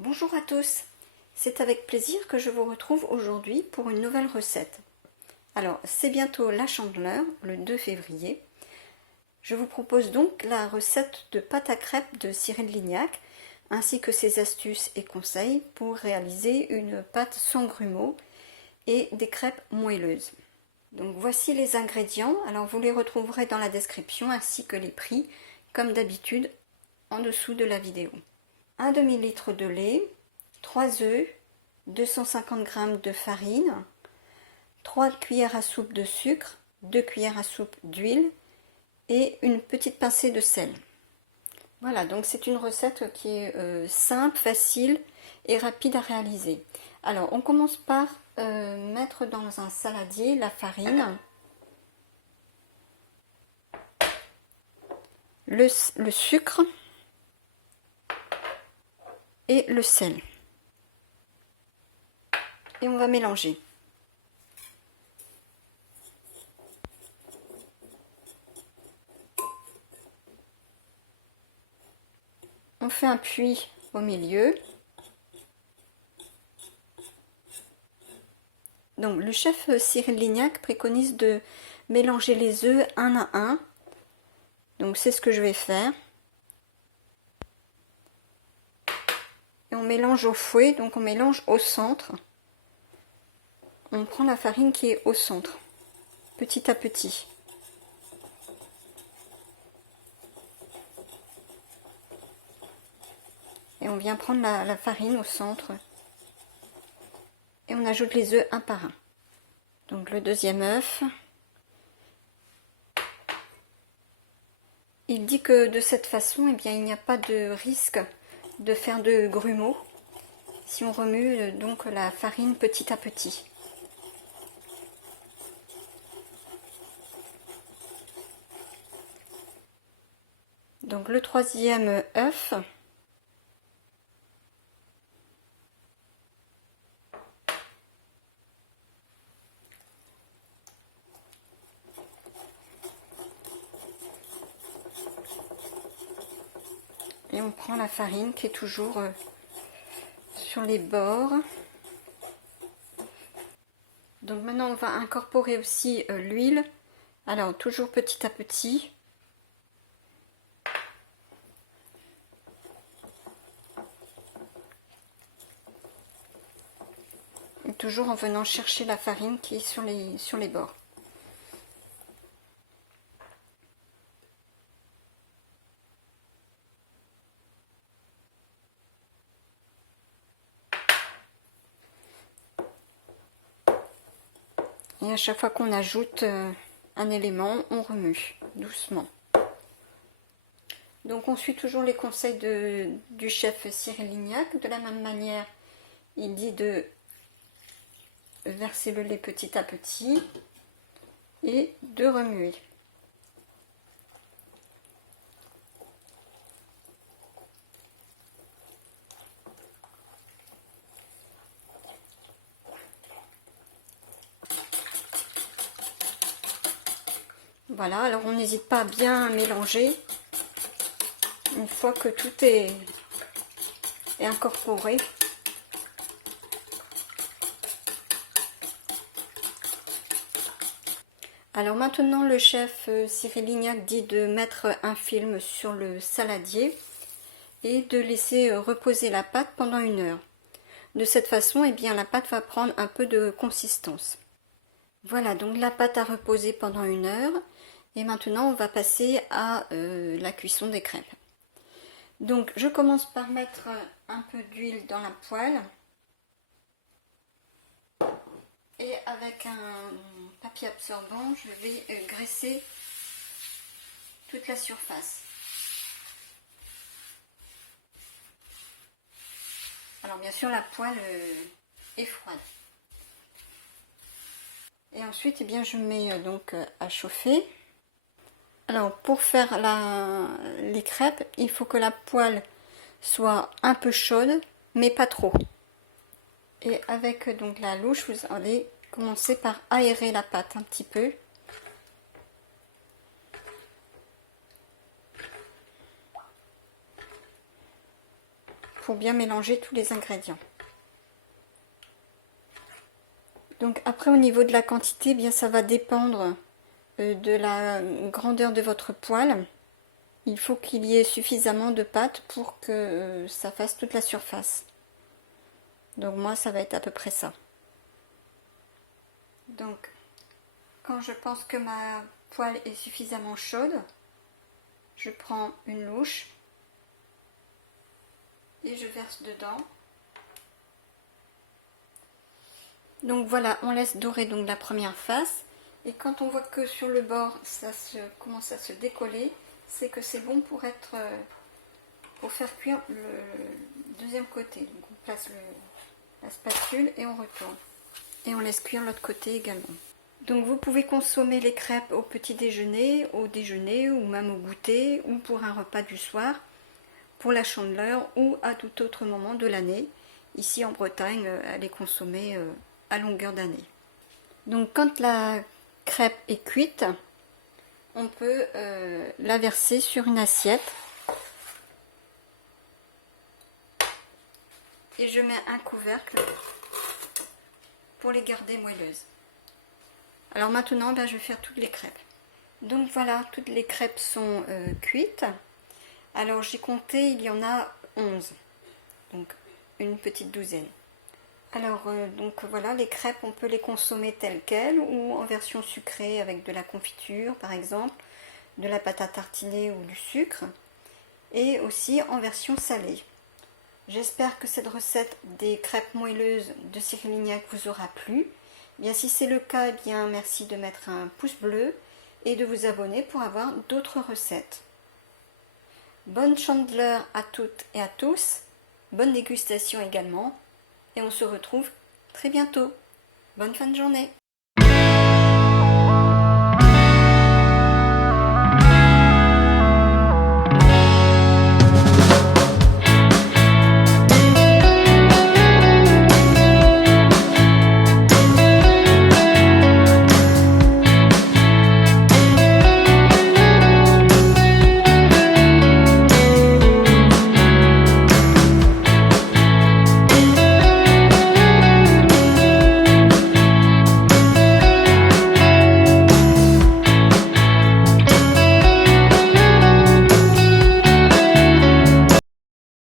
Bonjour à tous, c'est avec plaisir que je vous retrouve aujourd'hui pour une nouvelle recette. Alors, c'est bientôt la Chandeleur, le 2 février. Je vous propose donc la recette de pâte à crêpes de Cyril Lignac, ainsi que ses astuces et conseils pour réaliser une pâte sans grumeaux et des crêpes moelleuses. Donc voici les ingrédients, alors vous les retrouverez dans la description ainsi que les prix, comme d'habitude, en dessous de la vidéo. Un demi-litre de lait, 3 œufs, 250 g de farine, 3 cuillères à soupe de sucre, 2 cuillères à soupe d'huile et une petite pincée de sel. Voilà, donc c'est une recette qui est simple, facile et rapide à réaliser. Alors, on commence par mettre dans un saladier la farine, le sucre et le sel. Et on va mélanger. On fait un puits au milieu. Donc le chef Cyril Lignac préconise de mélanger les œufs un à un. Donc c'est ce que je vais faire. Et on mélange au fouet, donc on mélange au centre. On prend la farine qui est au centre, petit à petit. Et on vient prendre la farine au centre. Et on ajoute les œufs un par un. Donc le deuxième œuf. Il dit que de cette façon, eh bien, il n'y a pas de risque de faire de grumeaux si on remue donc la farine petit à petit. Donc le troisième œuf. Et on prend la farine qui est toujours sur les bords. Donc maintenant on va incorporer aussi l'huile. Alors toujours petit à petit. Et toujours en venant chercher la farine qui est sur les bords. Et à chaque fois qu'on ajoute un élément, on remue doucement. Donc on suit toujours les conseils du chef Cyril Lignac. De la même manière, il dit de verser le lait petit à petit et de remuer. Voilà, alors on n'hésite pas à bien mélanger une fois que tout est incorporé. Alors maintenant le chef Cyril Lignac dit de mettre un film sur le saladier et de laisser reposer la pâte pendant 1 heure. De cette façon, eh bien, la pâte va prendre un peu de consistance. Voilà, donc la pâte a reposé pendant 1 heure. Et maintenant, on va passer à la cuisson des crêpes. Donc, je commence par mettre un peu d'huile dans la poêle. Et avec un papier absorbant, je vais graisser toute la surface. Alors, bien sûr, la poêle est froide. Et ensuite, eh bien, je mets donc à chauffer. Alors pour faire les crêpes, il faut que la poêle soit un peu chaude, mais pas trop. Et avec donc la louche, vous allez commencer par aérer la pâte un petit peu. pour bien mélanger tous les ingrédients. Donc après au niveau de la quantité, bien ça va dépendre de la grandeur de votre poêle. Il faut qu'il y ait suffisamment de pâte pour que ça fasse toute la surface. Donc moi ça va être à peu près ça. Donc quand je pense que ma poêle est suffisamment chaude, je prends une louche et je verse dedans. Donc voilà, on laisse dorer donc la première face, et quand on voit que sur le bord ça commence à se décoller, c'est que c'est bon pour faire cuire le deuxième côté. Donc on place la spatule et on retourne. Et on laisse cuire l'autre côté également. Donc vous pouvez consommer les crêpes au petit déjeuner, au déjeuner ou même au goûter ou pour un repas du soir, pour la Chandeleur ou à tout autre moment de l'année. Ici en Bretagne, elle est consommée à longueur d'année. Donc quand la crêpe est cuite, on peut la verser sur une assiette. Et je mets un couvercle pour les garder moelleuses. Alors maintenant, je vais faire toutes les crêpes. Donc voilà, toutes les crêpes sont cuites. Alors j'ai compté, il y en a 11. Donc une petite douzaine. Alors donc voilà, les crêpes, on peut les consommer telles quelles ou en version sucrée avec de la confiture par exemple, de la pâte à tartiner ou du sucre, et aussi en version salée. J'espère que cette recette des crêpes moelleuses de Cyril Lignac vous aura plu. Bien, si c'est le cas, bien merci de mettre un pouce bleu et de vous abonner pour avoir d'autres recettes. Bonne Chandeleur à toutes et à tous, bonne dégustation également, et on se retrouve très bientôt. Bonne fin de journée.